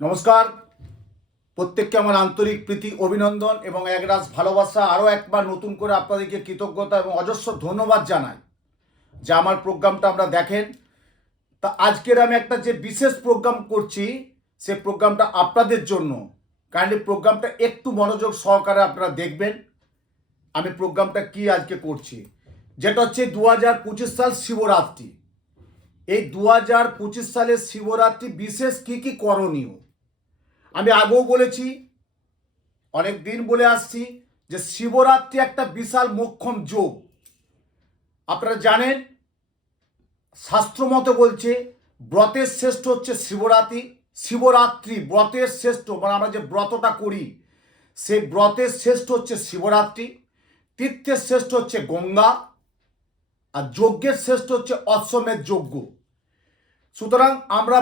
নমস্কার। প্রত্যেককে আমার আন্তরিক প্রীতি অভিনন্দন এবং একরাশ ভালোবাসা। আরও একবার নতুন করে আপনাদেরকে কৃতজ্ঞতা এবং অজস্র ধন্যবাদ জানাই যে আমার প্রোগ্রামটা আমরা দেখেন। তা আজকের আমি একটা যে বিশেষ প্রোগ্রাম করছি সে প্রোগ্রামটা আপনাদের জন্য। কাইন্ডলি প্রোগ্রামটা একটু মনোযোগ সহকারে আপনারা দেখবেন। আমি প্রোগ্রামটা কি আজকে করছি, যেটা হচ্ছে 2025 সাল শিবরাত্রি। এই 2025 সালের শিবরাত্রি বিশেষ কি করণীয় আমি আগেও বলেছি, অনেক দিন বলে আসছি যে শিবরাত্রি একটা বিশাল মোক্ষম যোগ। আপনারা জানেন শাস্ত্রমতে বলছে ব্রতের শ্রেষ্ঠ হচ্ছে শিবরাত্রি ব্রতের শ্রেষ্ঠ, মানে আমরা যে ব্রতটা করি সেই ব্রতের শ্রেষ্ঠ হচ্ছে শিবরাত্রি, তীর্থের শ্রেষ্ঠ হচ্ছে গঙ্গা, আর যজ্ঞের শ্রেষ্ঠ হচ্ছে অশ্বমেধ যজ্ঞ। সুতরাং আমরা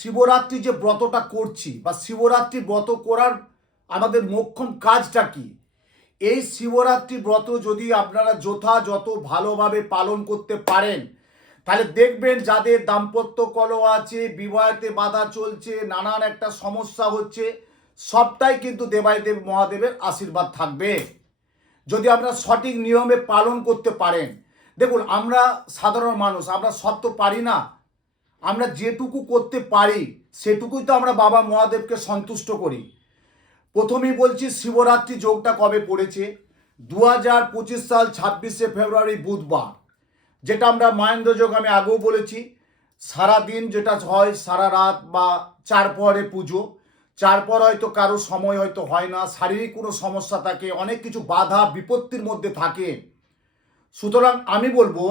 শিবরাত্রি যে ব্রতটা করছি বা শিবরাত্রি ব্রত করার আমাদের মোক্ষম কাজটা কি, এই শিবরাত্রি ব্রত যদি আপনারা যথাযথ ভালোভাবে পালন করতে পারেন তাহলে দেখবেন যাদের দাম্পত্য কলহ আছে, বিবাহেতে বাধা চলছে, নানান একটা সমস্যা হচ্ছে, সবটাই কিন্তু দেবাদিদেব মহাদেবের আশীর্বাদ থাকবে যদি আপনারা সঠিক নিয়মে পালন করতে পারেন। দেখুন, আমরা সাধারণ মানুষ, আমরা সব তো পারি না। আমরা যেটুকু করতে পারি সেটুকুই তো আমরা বাবা মহাদেবকে সন্তুষ্ট করি। প্রথমেই বলছি শিবরাত্রি যোগটা কবে পড়েছে, 2025 সাল 26শে ফেব্রুয়ারি বুধবার, যেটা আমরা মাহেন্দ্র যোগ আমি আগেও বলেছি। সারাদিন যেটা হয়, সারা রাত বা চার পরে পুজো, চার পর হয়তো কারো সময় হয়তো হয় না, শারীরিক কোনো সমস্যা থাকে, অনেক কিছু বাধা বিপত্তির মধ্যে থাকে। সুতরাং আমি বলবো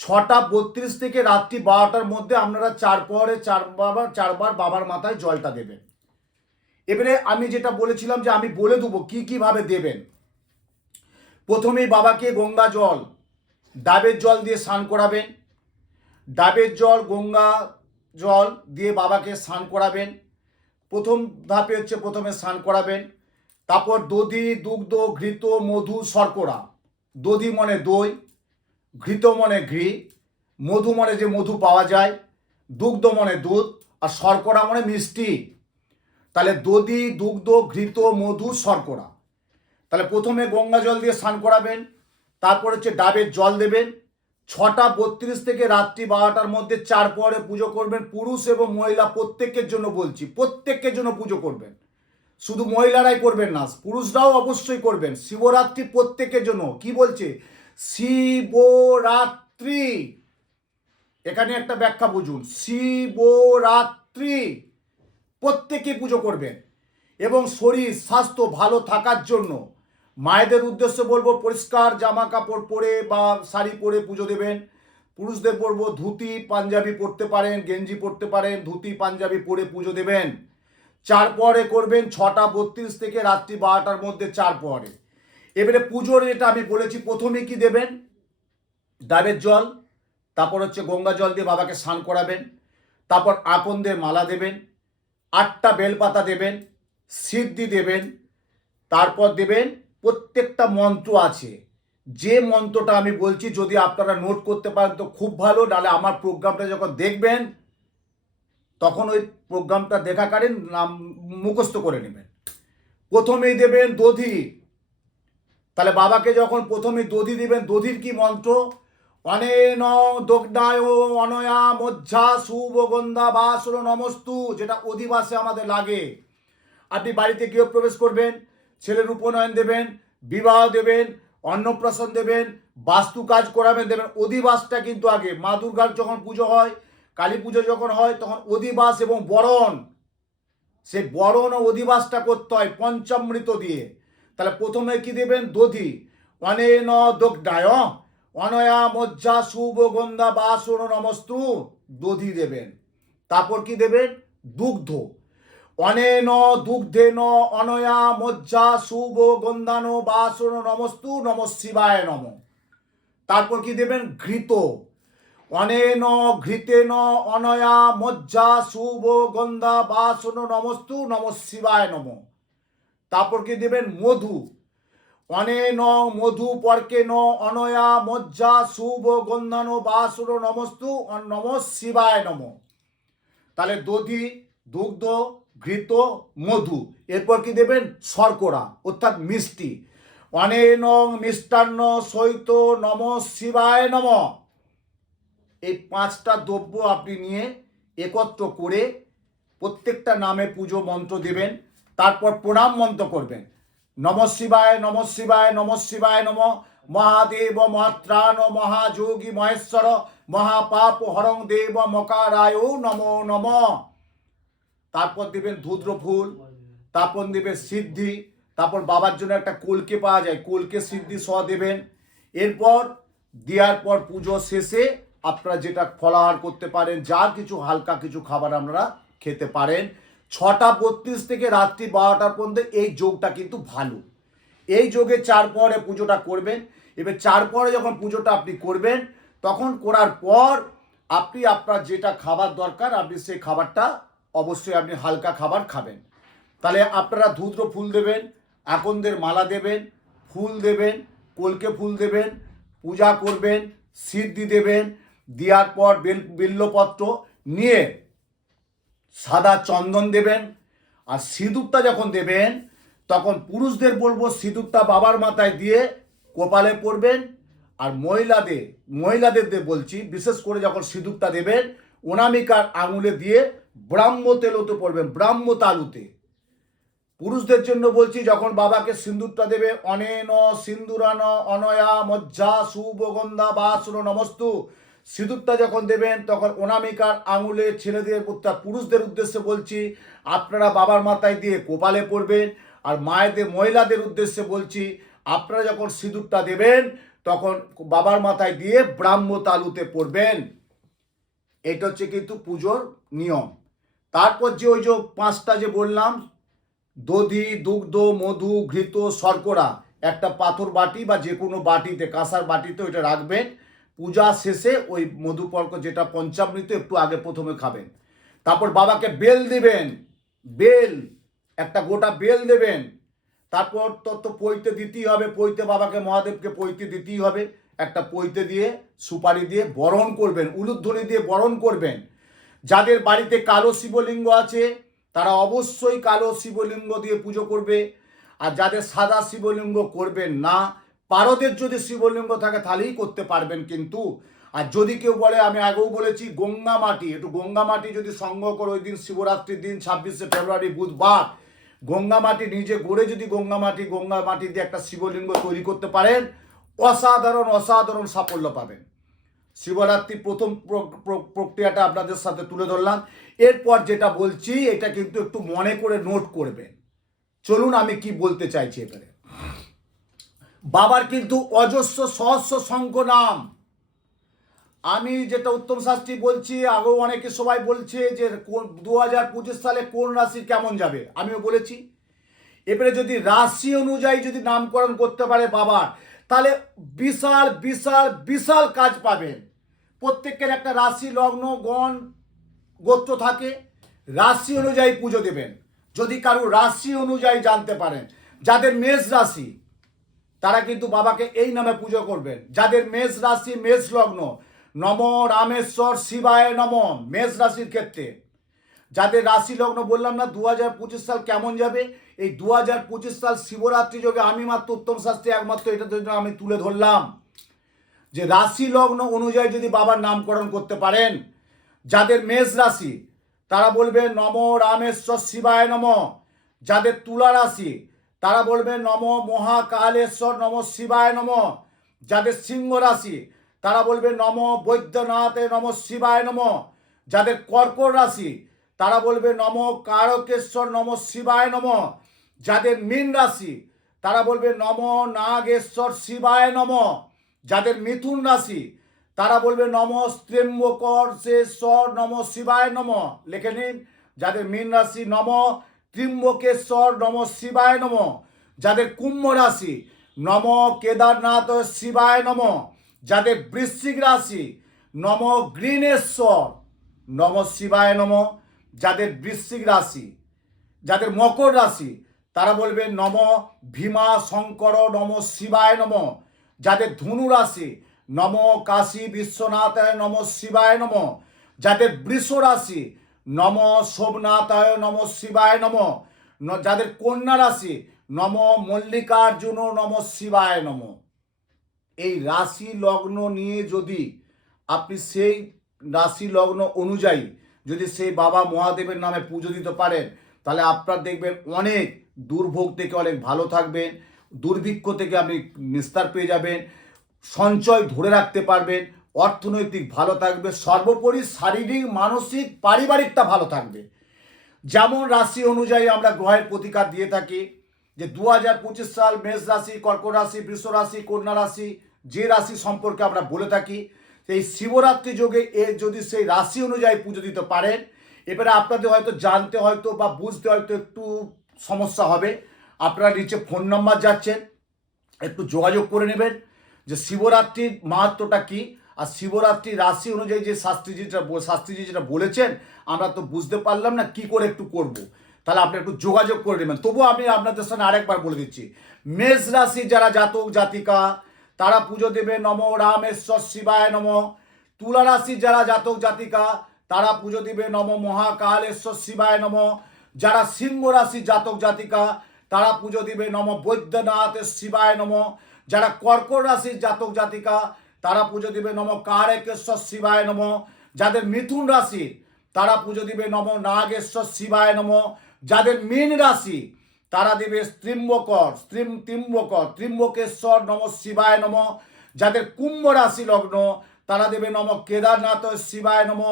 6:32 থেকে রাত্রি 12টার মধ্যে আপনারা চারবার বাবার মাথায় জলটা দেবেন। এবারে আমি যেটা বলেছিলাম যে আমি বলে দেবো কিভাবে দেবেন। প্রথমেই বাবাকে গঙ্গা জল, ডাবের জল দিয়ে স্নান করাবেন। ডাবের জল, গঙ্গা জল দিয়ে বাবাকে স্নান করাবেন। প্রথম ধাপে হচ্ছে প্রথমে স্নান করাবেন। তারপর দধি, দুগ্ধ, ঘৃত, মধু, শর্করা। দধি মানে দই, ঘৃত মানে ঘি, মধু মানে যে মধু পাওয়া যায়, দুগ্ধ মানে দুধ, আর শর্করা মানে মিষ্টি। তাহলে দধি, দুগ্ধ, ঘৃত, মধু, শর্করা। তাহলে প্রথমে গঙ্গা জল দিয়ে স্নান করাবেন, তারপর হচ্ছে ডাবের জল দেবেন। 6:32 থেকে রাত্রি 12টার মধ্যে চার পরে পুজো করবেন। পুরুষ এবং মহিলা প্রত্যেকের জন্য বলছি, প্রত্যেকের জন্য পুজো করবেন, শুধু মহিলারাই করবেন না, পুরুষরাও অবশ্যই করবেন। শিবরাত্রি প্রত্যেকের জন্য। কি বলছে শিবরাত্রি, এখানে একটা ব্যাখ্যা বুঝুন। শিবরাত্রি প্রত্যেকে পুজো করবেন এবং শরীর স্বাস্থ্য ভালো থাকার জন্য মায়েদের উদ্দেশ্যে বলবো পরিষ্কার জামা কাপড় পরে বা শাড়ি পরে পুজো দেবেন। পুরুষদের বলবো ধুতি পাঞ্জাবি পরতে পারেন, গেঞ্জি পরতে পারেন, ধুতি পাঞ্জাবি পরে পুজো দেবেন। চার পরে করবেন 6:32 থেকে রাত্রি 12টার মধ্যে চার পরে। এবারে পুজোর যেটা আমি বলেছি, প্রথমে কি দেবেন, ডাবের জল, তারপর হচ্ছে গঙ্গা জল দিয়ে বাবাকে স্নান করাবেন, তারপর আকন্দের মালা দেবেন, 8টা বেলপাতা দেবেন, সিদ্ধি দেবেন, তারপর দেবেন প্রত্যেকটা মন্ত্র আছে। যে মন্ত্রটা আমি বলছি যদি আপনারা নোট করতে পারেন তো খুব ভালো, নাহলে আমার প্রোগ্রামটা যখন দেখবেন তখন ওই প্রোগ্রামটা দেখাকালীন নাম মুখস্থ করে নেবেন। প্রথমেই দেবেন দধি। তাহলে বাবাকে যখন প্রথমে দধি দিবেন, দধির কি মন্ত্র, অনেন দগ্ধায় অনয়া মজ্জা সুবগন্ধা বাসুর নমস্তু, যেটা অধিবাসে আমাদের লাগে। আপনি বাড়িতে গৃহপ্রবেশ করবেন, ছেলের উপনয়ন দেবেন, বিবাহ দেবেন, অন্নপ্রাশন দেবেন, বাস্তু কাজ করাবেন, দেবেন। অধিবাসটা কিন্তু আগে, মা দুর্গার যখন পুজো হয়, কালী পুজো যখন হয় তখন অধিবাস এবং বরণ, সেই বরণ ও অধিবাসটা করতে হয় পঞ্চামৃত দিয়ে। তাহলে প্রথমে কি দেবেন, দধি, অনেন দগ্ধায় অনয়া মজ্জা সুবগন্ধা বাসুর নমস্তু, দধি দেবেন। তারপর কি দেবেন, দুগ্ধ, অনেন দুগ্ধেন অনয়া মজ্জা সুবগন্ধানো বাসুর নমস্তু নম শিবায় নম। তারপর কি দেবেন, ঘৃত, অনেন ঘৃতেন অনয়া মজ্জা সুবগন্ধা বাসুর নমস্তু নম শিবায় নম। তারপর কি দেবেন, মধু, অনেন মধু পর্কেন অনয়া মজ্জা সুবগন্ধানো বাসুর নমস্তু নম শিবায় নম। তাহলে দধি, দুগ্ধ, ঘৃত, মধু। এরপর কি দেবেন? শর্করা অর্থাৎ মিষ্টি। অনেনং মিষ্টান্ন সহিত নম শিবায় নম। এই 5টা দ্রব্য আপনি নিয়ে একত্র করে প্রত্যেকটা নামে পুজো মন্ত্র দেবেন। তারপর প্রণাম মন্ত্র করবেন। নম শিবায় নম শিবায় নম শিবায় নম। মহাদেব মহাত্রাণ মহাযোগী মহেশ্বর মহাপাপ হরং দেব মকারায় নমো নম। তারপর দেবেন ধুদ্র ফুল, তারপর দেবেন সিদ্ধি, তারপর বাবার জন্য একটা কলকে পাওয়া যায়, কলকে সিদ্ধি সহ দেবেন। এরপর দেওয়ার পর পুজো শেষে আপনারা যেটা ফলাহার করতে পারেন, যা কিছু হালকা কিছু খাবার আপনারা খেতে পারেন। 6:32 থেকে রাত্রি 12টা পর্যন্ত এই যোগটা কিন্তু ভালো। এই যোগে 4 পরে পুজোটা করবেন। এবার 4 পরে যখন পুজোটা আপনি করবেন, তখন করার পর আপনি আপনার যেটা খাবার দরকার আপনি সেই খাবারটা অবশ্যই আপনি হালকা খাবার খাবেন। তাহলে আপনারা ধুদ্র ফুল দেবেন, আকন্দের মালা দেবেন, ফুল দেবেন, কলকে ফুল দেবেন, পূজা করবেন, সিদ্ধি দেবেন। দেওয়ার পর বিল্লপত্র নিয়ে সাদা চন্দন দেবেন। আর সিঁদুরটা যখন দেবেন তখন পুরুষদের বলবো সিঁদুরটা বাবার মাথায় দিয়ে কপালে পরবেন। আর মহিলাদের বলছি বিশেষ করে যখন সিঁদুরটা দেবেন অনামিকার আঙুলে দিয়ে ব্রাহ্ম তেলতে পড়বেন, ব্রাহ্ম তালুতে। পুরুষদের জন্য বলছি যখন বাবাকে সিন্দুরটা দেবে, অনেন সিন্দুরান অনয়া মজ্জা সুবগন্ধা বাসুর নমস্তু। সিঁদুরটা যখন দেবেন তখন অনামিকার আঙুলে ছেলেদের পুরুষদের উদ্দেশ্যে বলছি আপনারা বাবার মাথায় দিয়ে কপালে পড়বেন। আর মহিলাদের উদ্দেশ্যে বলছি আপনারা যখন সিঁদুরটা দেবেন তখন বাবার মাথায় দিয়ে ব্রাহ্ম তালুতে পড়বেন। এটা হচ্ছে কিন্তু পুজোর নিয়ম। তারপর যে ওই যে 5টা যে বললাম, দধি, দুগ্ধ, মধু, ঘৃত, শর্করা, একটা পাথর বাটি বা যে কোনো বাটিতে, কাঁসার বাটিতে ওইটা রাখবেন। পূজা শেষে ওই মধুপর্ক যেটা পঞ্চামৃত একটু আগে প্রথমে খাবেন। তারপর বাবাকে বেল দেবেন, বেল একটা গোটা বেল দেবেন। তারপর তো পৈতে দিতেই হবে, পৈতে বাবাকে মহাদেবকে পৈতে দিতেই হবে। একটা পৈতে দিয়ে সুপারি দিয়ে বরণ করবেন, উলুধ্বনি দিয়ে বরণ করবেন। যাদের বাড়িতে কালো শিবলিঙ্গ আছে তারা অবশ্যই কালো শিবলিঙ্গ দিয়ে পুজো করবে। আর যাদের সাদা শিবলিঙ্গ করবেন না, পারদের যদি শিবলিঙ্গ থাকে তাহলেই করতে পারবেন কিন্তু। আর যদি কেউ বলে, আমি আগেও বলেছি, গঙ্গা মাটি, একটু গঙ্গা মাটি যদি সংগ্রহ করে ওই দিন শিবরাত্রির দিন 26শে ফেব্রুয়ারি বুধবার গঙ্গা মাটি নিজে গড়ে যদি গঙ্গা মাটি দিয়ে একটা শিবলিঙ্গ তৈরি করতে পারেন, অসাধারণ সাফল্য পাবেন। শিবরাত্রি প্রথম প্রক্রিয়াটা আপনাদের সাথে তুলে ধরলাম। এরপর যেটা বলছি এটা কিন্তু একটু মনে করে নোট করবেন। চলুন আমি কি বলতে চাইছি এবারে। বাবার কিন্তু অজস্র সহস্র সংখ্য নাম। আমি যেটা উত্তম শাস্ত্রী বলছি, আগেও অনেকে সবাই বলছে যে 2025 সালে কোন রাশি কেমন যাবে, আমিও বলেছি। এবারে যদি রাশি অনুযায়ী যদি নামকরণ করতে পারে বাবার, তাহলে বিশাল বিশাল বিশাল কাজ পাবেন। প্রত্যেকের একটা রাশি লগ্ন গণ গোত্র থাকে, রাশি অনুযায়ী পুজো দেবেন। যদি কারো রাশি অনুযায়ী জানতে পারেন, যাদের মেষ রাশি তারা কিন্তু বাবাকে এই নামে পুজো করবেন। যাদের মেষ রাশি মেষ লগ্ন, নম রামেশ্বর শিবায় নম, মেষ রাশির ক্ষেত্রে। যাদের রাশি লগ্ন বললাম না 2025 সাল কেমন যাবে, এই 2025 সাল শিবরাত্রি যোগে আমি মাত্র উত্তম শাস্ত্রী একমাত্র এটার জন্য আমি তুলে ধরলাম যে রাশি লগ্ন অনুযায়ী যদি বাবার নামকরণ করতে পারেন। যাদের মেষ রাশি তারা বলবে নম রামেশ্বর শিবায় নম। যাদের তুলা রাশি তারা বলবে নম মহাকালেশ্বর নম শিবায় নম। যাদের সিংহ রাশি তারা বলবে নম বৈদ্যনাথে নম শিবায় নম। যাদের কর্কট রাশি তারা বলবে নম কারকেশ্বর নম শিবায় নম। যাদের মীন রাশি তারা বলবে নম নাগেশ্বর শিবায় নম। যাদের মিথুন রাশি তারা বলবে নম ত্র্যম্বকেশ্বর নম শিবায় নম, লিখে নিন। যাদের মীন রাশি নম ত্র্যম্বকেশ্বর নম শিবায় নম। যাদের কুম্ভ রাশি নম কেদারনাথ শিবায় নম। যাদের বৃশ্চিক রাশি নম গ্রীনেশ্বর নম শিবায় নম। যাদের বৃশ্চিক রাশি, যাদের মকর রাশি তারা বলবে নম ভীমা শঙ্কর নম শিবায় নম। যাদের ধনু রাশি নম কাশী বিশ্বনাথ নম শিবায় নম। যাদের বৃষ রাশি নম সোমনাথায় নম শিবায় নম। যাদের কন্যা রাশি নম মল্লিকার্জুন নম শিবায় নম। এই রাশি লগ্ন নিয়ে যদি আপনি সেই রাশি লগ্ন অনুযায়ী যদি সেই বাবা মহাদেবের নামে পুজো দিতে পারেন, তাহলে আপনার দেখবেন অনেক দুর্ভোগ থেকে অনেক ভালো থাকবেন, দুর্ভিক্ষ থেকে আপনি নিস্তার পেয়ে যাবেন, সঞ্চয় ধরে রাখতে পারবেন, অর্থনৈতিক ভালো থাকবে, সর্বোপরি শারীরিক মানসিক পারিবারিকটা ভালো থাকবে। যেমন রাশি অনুযায়ী আমরা গ্রহের প্রতিকার দিয়ে থাকি, যে 2025 সাল মেষ রাশি, কর্কট রাশি, বৃষ রাশি, কন্যা রাশি, যে রাশি সম্পর্কে আমরা বলে থাকি, সেই শিবরাত্রি যোগে যদি সেই রাশি অনুযায়ী পুজো দিতে পারেন, এবারে আপনাদের হয়তো জানতে হয়তো বা বুঝতে হয়তো একটু সমস্যা হবে। আপনারা নিচে ফোন নাম্বার যাচ্ছেন, একটু যোগাযোগ করে নেবেন যে শিবরাত্রির মাহাত্ম্যটা কী, আর শিবরাত্রি রাশি অনুযায়ী যে শাস্ত্রীজি যেটা বলেছেন আমরা তো বুঝতে পারলাম না, কি করে একটু করব। তাহলে আপনি একটু যোগাযোগ করে নেবেন। তবুও আমি আপনাদের সামনে আরেকবার বলে দিচ্ছি, মেষ রাশি যারা জাতক জাতিকা তারা পুজো দেবে নম রামেশ্বর শিবায় নম। তুলা রাশি যারা জাতক জাতিকা তারা পুজো দিবে নম মহাকালেশ্বর শিবায় নম। যারা সিংহ রাশি জাতক জাতিকা তারা পুজো দিবে নম বৈদ্যনাথ শিবায় নম। যারা কর্কট রাশির জাতক জাতিকা তারা পুজো দিবে নম কারেকেশ্বর শিবায় নম। যাদের মিথুন রাশি তারা পুজো দিবে নম নাগেশ্বর শিবায় নম। যাদের মীন রাশি তারা দিবে ত্রিম্বকেশ্বর নম শিবায় নম। যাদের কুম্ভ রাশি লগ্ন তারা দেবে নম কেদারনাথ শিবায় নম।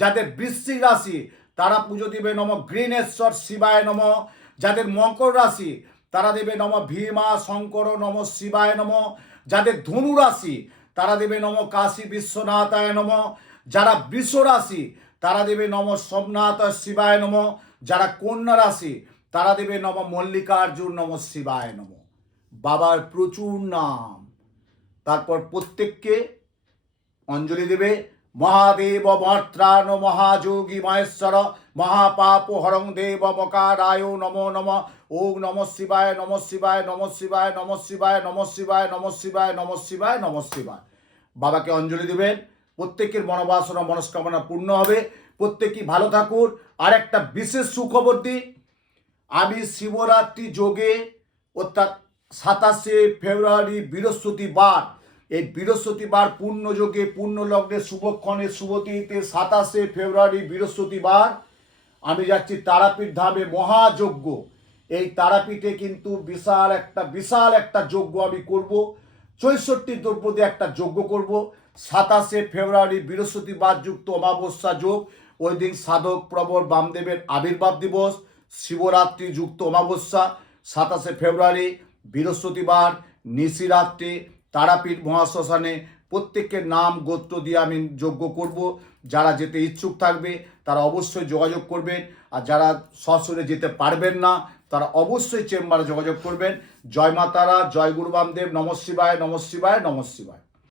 যাদের বৃশ্চিক রাশি তারা পুজো দিবে নম গ্রীনেশ্বর শিবায় নম। যাদের মকর রাশি তারা দেবে নম ভীমা শঙ্কর নম শিবায় নম। যাদের ধনু রাশি তারা দেবে নম কাশী বিশ্বনাথায় নম। যারা বৃষ রাশি তারা দেবে নম সোমনাথ শিবায় নম। যারা কন্যা রাশি তারা দেবে নম মল্লিকার্জুন নম শিবায় নম। বাবার প্রচুর নাম। তারপর প্রত্যেককে অঞ্জলি দেবে মহাদেব মর্ত্রাণ মহাযোগী মহেশ্বর মহাপাপ হরং দেব মকারায় নমো নম। ওম নম শিবায় নম শিবায় নম শিবায় নম শিবায় নম শিবায় নম শিবায় নম শিবায় নম শিবায়। বাবাকে অঞ্জলি দেবেন, প্রত্যেকের মনোবাসনা মনস্কামনা পূর্ণ হবে, প্রত্যেকেই ভালো থাকুন। আর একটা বিশেষ সুখবর দিই, আমি শিবরাত্রি যোগে অর্থাৎ 27শে ফেব্রুয়ারি বৃহস্পতিবার, এই বৃহস্পতিবার পূর্ণ যোগে পূর্ণ লগ্নে শুভক্ষণে শুভতিথিতে 27শে ফেব্রুয়ারি বৃহস্পতিবার আমি যাচ্ছি তারাপীঠ ধামে মহাযজ্ঞ। এই তারাপীঠে কিন্তু বিশাল একটা যজ্ঞ আমি করব, 64 দ্রব্য দিয়ে একটা যজ্ঞ করব। 27শে ফেব্রুয়ারি বৃহস্পতিবার যুক্ত অমাবস্যা যোগ, ওই দিন সাধক প্রবর বামদেবের আবির্ভাব দিবস, শিবরাত্রি যুক্ত অমাবস্যা। 27শে ফেব্রুয়ারি বৃহস্পতিবার নিশিরাত্রি তারাপীঠ মহাশ্মশানে প্রত্যেকের নাম গোত্র দিয়ে আমি যজ্ঞ করব। যারা যেতে ইচ্ছুক থাকবে তারা অবশ্যই যোগাযোগ করবেন, আর যারা সশরীরে যেতে পারবেন না তারা অবশ্যই চেম্বারে যোগাযোগ করবেন। জয় মা তারা, জয় গুরু বামদেব, নমঃ শিবায় নমঃ শিবায় নমঃ শিবায়।